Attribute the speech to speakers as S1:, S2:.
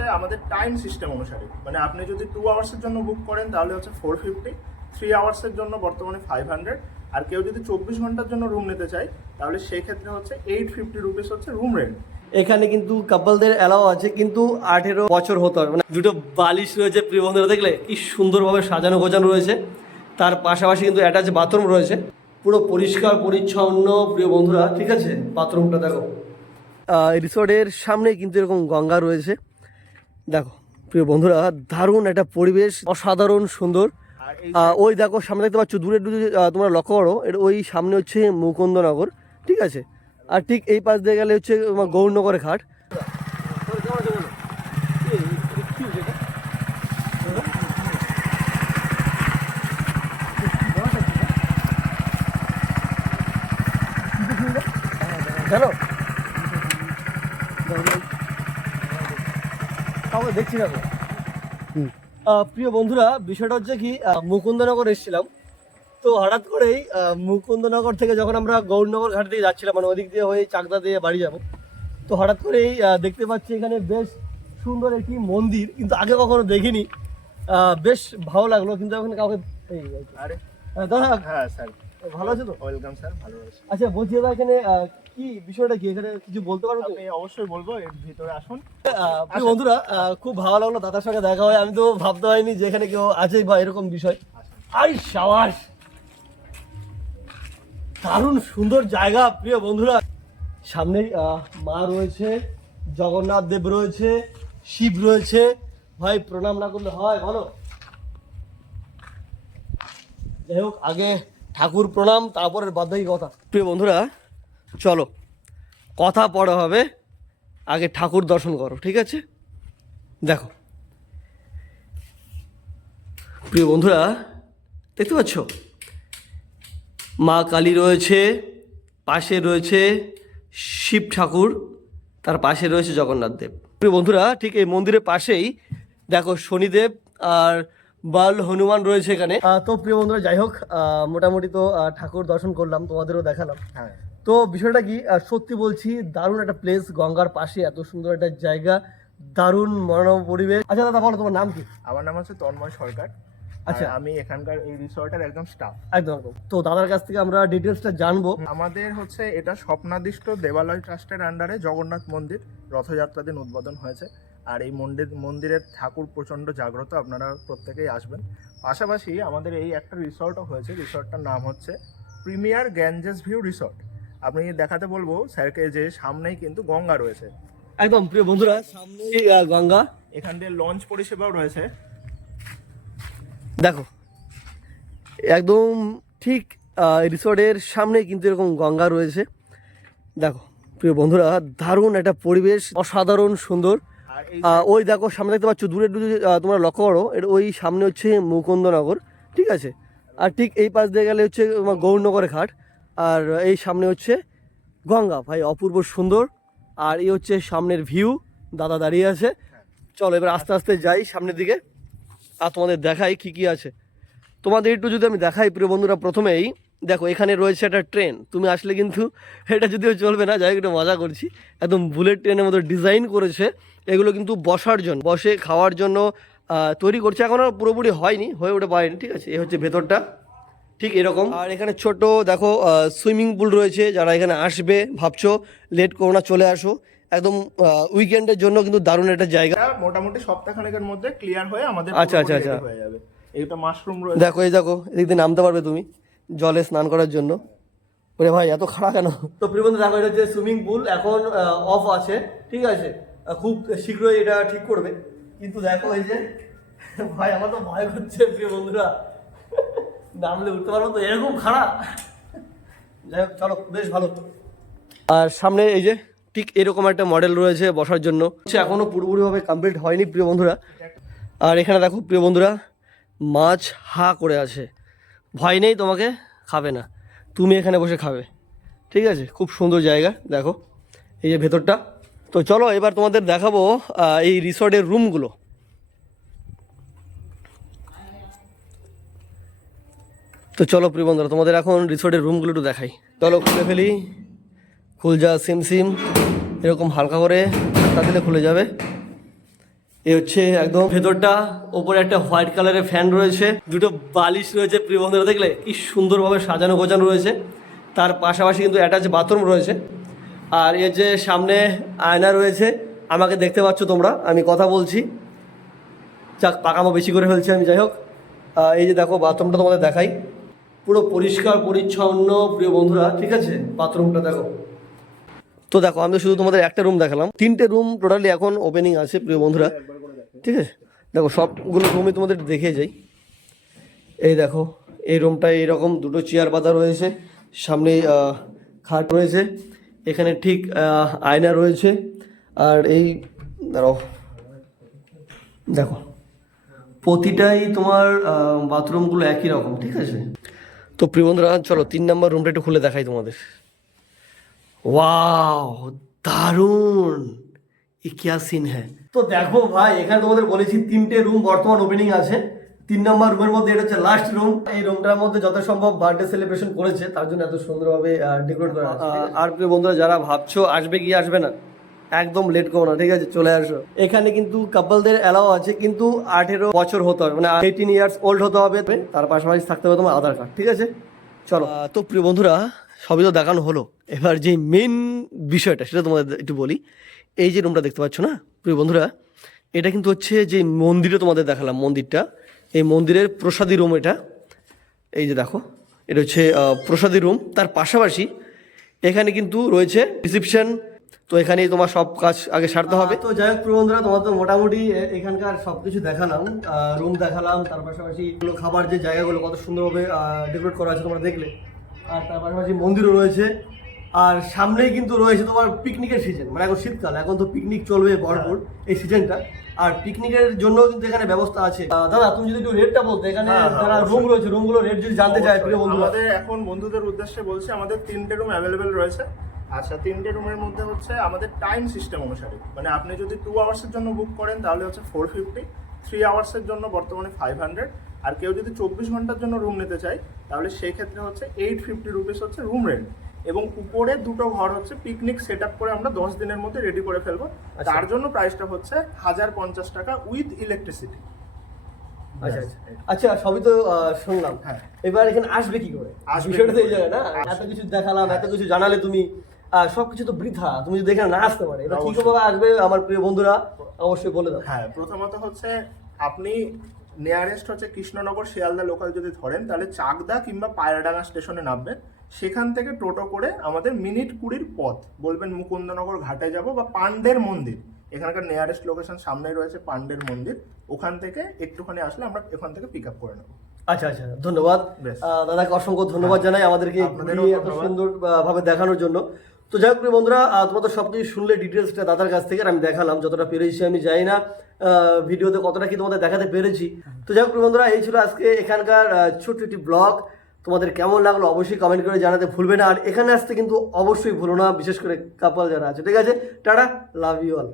S1: হচ্ছে আমাদের time system অনুসারে। মানে আপনি যদি টু আওয়ার্সের জন্য বুক করেন, তাহলে হচ্ছে ফোর ফিফটি থ্রি আওয়ার্সের জন্য বর্তমানে ফাইভ হান্ড্রেড আর কেউ যদি চব্বিশ ঘণ্টার জন্য রুম নিতে চায়, তাহলে সেই ক্ষেত্রে হচ্ছে এইট ফিফটি রুপিস হচ্ছে রুম রেন্ট
S2: এখানে কিন্তু কাপলদের অ্যালাও আছে, কিন্তু আঠেরো বছর হতে হবে। মানে দুটো বালিশ রয়েছে, প্রিয় বন্ধুরা, দেখলে কি সুন্দরভাবে সাজানো গোছানো রয়েছে। তার পাশাপাশি কিন্তু অ্যাটাচ বাথরুম রয়েছে। পুরো পরিষ্কার, পরিচ্ছন্ন, প্রিয় বন্ধুরা, ঠিক আছে? বাথরুমটা দেখো। রিসোর্টের সামনে কিন্তু এরকম গঙ্গা রয়েছে। দেখো প্রিয় বন্ধুরা দারুণ একটা পরিবেশ অসাধারণ সুন্দর। ওই দেখো সামনে দেখতে পাচ্ছ দূরে দূরে তোমরা লক্ষ্য করো ওই সামনে হচ্ছে মুকুন্দনগর ঠিক আছে? আর ঠিক এই পাশ দিয়ে গেলে হচ্ছে তোমার গৌরনগরের ঘাট। জানো কাউকে দেখছি না প্রিয় বন্ধুরা বিষয়টা হচ্ছে কি মুকুন্দনগর এসেছিলাম। তো হঠাৎ করেই মুকুন্দনগর থেকে যখন আমরা গৌরনগর ঘাট দিয়ে যাচ্ছিলাম মানে ওদিক দিয়ে হয়ে চাকদা দিয়ে বাড়ি যাব তো হঠাৎ করেই দেখতে পাচ্ছি এখানে বেশ সুন্দর একটি মন্দির কিন্তু আগে কখনো দেখিনি। বেশ ভালো লাগল কিন্তু এখন কাউকে দাদা
S1: হ্যাঁ স্যার।
S2: ভালো আছে তো?
S1: ওয়েলকাম স্যার ভালো আছে।
S2: আচ্ছা বলছি দাদা এখানে কি বিষয়টা কি? এখানে কিছু বলতে পারো তো?
S1: আপনি অবশ্যই বলব এর ভিতরে আসুন।
S2: বন্ধুরা খুব ভালো লাগল দাদার সঙ্গে দেখা হয়। আমি তো ভাবতে হয়নি যে এখানে কেউ আছে বা এরকম বিষয়। আই সাবাস! দারুণ সুন্দর জায়গা প্রিয় বন্ধুরা। সামনেই আহ, মা রয়েছে জগন্নাথ দেব রয়েছে শিব রয়েছে। ভাই প্রণাম না করলে হয় বলো। যাই হোক আগে ঠাকুর প্রণাম, তারপরের বাধ্যই কথা। প্রিয় বন্ধুরা, চলো, কথা পড়া হবে, আগে ঠাকুর দর্শন করো, ঠিক আছে? দেখো। প্রিয় বন্ধুরা, দেখতে পাচ্ছ? মা কালী রয়েছে, পাশে রয়েছে শিব ঠাকুর, তার পাশে রয়েছে জগন্নাথ দেব। প্রিয় বন্ধুরা, ঠিক এই মন্দিরের পাশেই, দেখো শনিদেব আর বাল হনুমান রয়েছে এখানে। আহ, তো প্রিয় বন্ধুরা যাই হোক আহ, মোটামুটি তো ঠাকুর দর্শন করলাম তোমাদেরও দেখালাম।
S1: হ্যাঁ।
S2: তো বিষয়টা কি সত্যি বলছি দারুণ একটা প্লেস গঙ্গার পাশে এত সুন্দর একটা জায়গা দারুণ মনোরম পরিবেশ। আচ্ছা দাদা বলো তোমার নাম কি?
S1: আমার নাম হচ্ছে তন্ময় সরকার।
S2: আচ্ছা।
S1: আমি এখানকার এই রিসর্টের একদম স্টাফ
S2: একদম। একদম তো দাদার কাছ থেকে আমরা ডিটেলসটা জানব।
S1: আমাদের হচ্ছে এটা স্বপ্নাদিষ্ট দেবালয় ট্রাস্টের আন্ডারে জগন্নাথ মন্দির রথযাত্রা দিন উদ্বোধন হয়েছে। আর এই মন্দির মন্দিরের ঠাকুর প্রচণ্ড জাগ্রত আপনারা প্রত্যেকেই আসবেন। পাশাপাশি আমাদের এই একটা রিসর্টও হয়েছে রিসর্টটার নাম হচ্ছে প্রিমিয়ার গ্যাঞ্জেস ভিউ রিসর্ট। আপনি দেখাতে বলব স্যারকে যে সামনেই কিন্তু গঙ্গা রয়েছে।
S2: একদম প্রিয় বন্ধুরা সামনেই গঙ্গা।
S1: এখান দিয়ে লঞ্চ পরিষেবাও রয়েছে।
S2: দেখো একদম ঠিক রিসর্টের সামনে কিন্তু এরকম গঙ্গা রয়েছে। দেখো প্রিয় বন্ধুরা দারুণ একটা পরিবেশ অসাধারণ সুন্দর। ওই দেখো সামনে দেখতে পাচ্ছ দূরে দূরে তোমরা লক্ষ্য করো এর ওই সামনে হচ্ছে মুকুন্দনগর ঠিক আছে? আর ঠিক এই পাশ দিয়ে গেলে হচ্ছে তোমার গৌরনগরের ঘাট আর এই সামনে হচ্ছে গঙ্গা ভাই অপূর্ব সুন্দর আর এই হচ্ছে সামনের ভিউ দাদা দাঁড়িয়ে আছে। চলো এবার আস্তে আস্তে যাই সামনের দিকে আর তোমাদের দেখাই কি কি আছে। তোমাদের একটু যদি আমি দেখাই প্রিয় বন্ধুরা প্রথমেই দেখো এখানে রয়েছে একটা ট্রেন তুমি আসলে কিন্তু এটা যদিও চলবে না যাই একটু মজা করছি। একদম বুলেট ট্রেনের মতো ডিজাইন করেছে। এগুলো কিন্তু বসার জন্য বসে খাওয়ার জন্য তৈরি করছে। এখনও পুরোপুরি হয়নি হয়ে উঠে পারেনি ঠিক আছে? এ হচ্ছে ভেতরটা। ঠিক এরকম। আর এখানে ছোট দেখো সুইমিং পুল রয়েছে। যারা এখানে আসবে ভাবছ লেট করো না চলে আসো। একদম উইকেন্ডের জন্য কিন্তু দারুণ একটা জায়গা।
S1: মোটামুটি সপ্তাহখানেকের মধ্যে ক্লিয়ার হয়ে আমাদের
S2: আচ্ছা, আচ্ছা, আচ্ছা।
S1: হয়ে যাবে। এইটা মাশরুম রয়েছে।
S2: দেখো এই দেখো এদিক দিয়ে নামতে পারবে তুমি। জলে স্নান করার জন্য। ওরে ভাই, এত খারাপ কেন? তো প্রিবন্ধু দেখো, এটা যে সুইমিং পুল এখন অফ আছে, ঠিক আছে? খুব শীঘ্রই এটা ঠিক করবে। কিন্তু দেখো, এই যে, ভাই, আমার তো ভয় করছে, প্রিয় বন্ধুরা। নামলে উঠতে পারব তো, এরকম খারাপ যাই হোক, চলো, বেশ ভালো। আর সামনে এই যে, ঠিক এরকম একটা মডেল রয়েছে বসার জন্য। হচ্ছে এখনও পুরোপুরিভাবে কমপ্লিট হয়নি, প্রিয় বন্ধুরা। আর এখানে দেখো, প্রিয় বন্ধুরা, মাছ হা করে আছে। ভয় নেই তোমাকে? খাবে না। তুমি এখানে বসে খাবে। ঠিক আছে? খুব সুন্দর জায়গা, দেখো। এই যে ভেতরটা। তো চলো, এবার তোমাদের দেখাবো এই রিসর্টের রুমগুলো। তো চলো, প্রিয় বন্ধুরা, তোমাদের এখন রিসর্টের রুমগুলো একটু দেখাই। চলো, খুলে ফেলি। খুল যা, সিম সিম। এরকম হালকা করে ধাক্কা দিলে খুলে যাবে। এ হচ্ছে একদম ভেতরটা, ওপরে একটা হোয়াইট কালারের ফ্যান রয়েছে, দুটো বালিশ রয়েছে প্রিয় বন্ধুরা দেখলে, কি সুন্দরভাবে সাজানো গোছানো রয়েছে, তার পাশাপাশি কিন্তু অ্যাটাচ বাথরুম রয়েছে, আর এর যে সামনে আয়না রয়েছে, আমাকে দেখতে পাচ্ছ তোমরা, আমি কথা বলছি, যাক, পাকামো বেশি করে ফেলছি আমি, যাই হোক এই যে দেখো বাথরুমটা তোমাদের দেখাই, পুরো পরিষ্কার, পরিচ্ছন্ন, প্রিয় বন্ধুরা, ঠিক আছে? বাথরুমটা দেখো। তো দেখো, আমি শুধু তোমাদের একটা রুম দেখালাম। তিনটে রুম টোটালি এখন ওপেনিং আছে, প্রিয় বন্ধুরা। ঠিক আছে? দেখো, সবগুলো রুমই তোমাদের দেখে যাই। এই দেখো, এই রুমটা এইরকম দুটো চেয়ার বাঁধা রয়েছে। সামনে খাট রয়েছে। এখানে ঠিক আয়না রয়েছে। আর এই, দাঁড়াও। দেখো, প্রতিটাই তোমার বাথরুমগুলো একই রকম, ঠিক আছে? তো প্রিয় বন্ধুরা, চলো, তিন নম্বর রুমটা একটু খুলে দেখাই তোমাদের। ওয়াও দারুণ। এ কিয়া সিন হ্যাঁ তো দেখো ভাই এখানে তোমাদের বলেছি তিনটে রুম বর্তমান ওপেনিং আছে। তিন নম্বর রুমের মধ্যে এটা হচ্ছে লাস্ট রুম এই রুমটার মধ্যে যত সম্ভব বার্থডে সেলিব্রেশন করেছে তার জন্য এত সুন্দরভাবে ডেকোরেট করা আর প্রিয় বন্ধুরা যারা ভাবছ আসবে কি আসবে না একদম লেট করো না ঠিক আছে? চলে আসো। এখানে কিন্তু কাপলদের অ্যালাও আছে কিন্তু আঠেরো বছর হতে হবে মানে এইটিন ইয়ার্স ওল্ড হতে হবে। তার পাশাপাশি থাকতে হবে তোমার আধার কার্ড ঠিক আছে? চলো। আহ, তো প্রিয় বন্ধুরা সবই তো দেখানো হলো। এবার যে মেন বিষয়টা, সেটা তোমাদের একটু বলি। এই যে রুমটা দেখতে পাচ্ছ না, প্রিয় বন্ধুরা, এটা কিন্তু হচ্ছে যে মন্দিরে তোমাদের দেখালাম, মন্দিরটা। এই মন্দিরের প্রসাদী রুম এটা। এই যে দেখো, এটা হচ্ছে প্রসাদী রুম তার পাশাপাশি এখানে কিন্তু রয়েছে রিসিপশন তো এখানেই তোমার সব কাজ আগে সারতে হবে। তো যাই হোক বন্ধুরা তোমার তো মোটামুটি এখানকার সব কিছু দেখালাম রুম দেখালাম। তার পাশাপাশি খাবার যে জায়গাগুলো কত সুন্দরভাবে ডেকোরেট করা আছে তোমরা দেখলে। আর তার পাশাপাশি মন্দিরও রয়েছে। আর সামনেই কিন্তু রয়েছে তোমার পিকনিকের সিজন মানে এখন শীতকাল এখন তো পিকনিক চলবে ভরপুর এই সিজনটা আর পিকনিকের জন্য কিন্তু এখানে ব্যবস্থা আছে। দাদা তুমি যদি একটু রেটটা বলতে এখানে
S1: হ্যাঁ, হ্যাঁ,
S2: যারা রুম রয়েছে রুমগুলো রেট যদি জানতে চায় প্রিয় বন্ধুরা।
S1: আমাদের এখন বন্ধুদের উদ্দেশ্যে বলছি আমাদের তিনটে রুম অ্যাভেলেবেল রয়েছে। আচ্ছা তিনটে রুমের মধ্যে হচ্ছে আমাদের টাইম সিস্টেম অনুসারে। মানে আপনি যদি টু আওয়ার্সের জন্য বুক করেন তাহলে হচ্ছে ফোর ফিফটি থ্রি আওয়ার্সের জন্য বর্তমানে ফাইভ হান্ড্রেড আর কেউ যদি চব্বিশ ঘণ্টার জন্য রুম নিতে চায় তাহলে সেই ক্ষেত্রে হচ্ছে এইট ফিফটি রুপিস হচ্ছে রুম রেন্ট এবং উপরে দুটো ঘর হচ্ছে পিকনিক সেট আপ করে আমরা দশ দিনের মধ্যে রেডি করে ফেলব। তার জন্য প্রাইসটা হচ্ছে হাজার পঞ্চাশ টাকা উইথ ইলেকট্রিসিটি
S2: আচ্ছা আচ্ছা আচ্ছা সবই তো শুনলাম।
S1: হ্যাঁ।
S2: এবার এখানে আসবে কি করে?
S1: আসবে
S2: বিষয়টা তো এই জায়গায় না? এত কিছু দেখালাম এত কিছু জানালে তুমি সবকিছু তো বৃথা তুমি যদি এখানে না আসতে পারে এবার কি করে আসবে আমার প্রিয় বন্ধুরা? অবশ্যই বলে দাও।
S1: হ্যাঁ প্রথমত হচ্ছে আপনি নিয়ারেস্ট হচ্ছে কৃষ্ণনগর শিয়ালদা লোকাল যদি ধরেন তাহলে চাকদা কিংবা পায়রাডাঙ্গা স্টেশনে নামবেন। সেখান থেকে টোটো করে আমাদের মিনিট কুড়ির পথ। বলবেন মুকুন্দনগর ঘাটে যাব বা পান্ডের মন্দির। এখানকার নিয়ারেস্ট লোকেশন সামনেই রয়েছে পান্ডের মন্দির। ওখান থেকে একটুখানি আসলে আমরা এখান থেকে পিক আপ করে নেব।
S2: আচ্ছা আচ্ছা ধন্যবাদ। দাদাকে অসংখ্য ধন্যবাদ জানাই আমাদেরকে এত সুন্দর ভাবে দেখানোর জন্য। তো যাই হোক বন্ধুরা তোমাদের সব কিছু শুনলে ডিটেলসটা দাদার কাছ থেকে আমি দেখালাম যতটা পেরেছি আমি যাই না ভিডিওতে কতটা কি তোমাদের দেখাতে পেরেছি। তো যাই হোক বন্ধুরা, এই ছিল আজকে এখানকার ছোট ছোট্ট একটি ব্লগ তোমাদের কেমন লাগল অবশ্যই কমেন্ট করে জানাতে ভুলবে না, আর এখানে আসতে কিন্তু অবশ্যই ভুলো না, বিশেষ করে কাপাল যারা আছে, ঠিক আছে? Tata love you all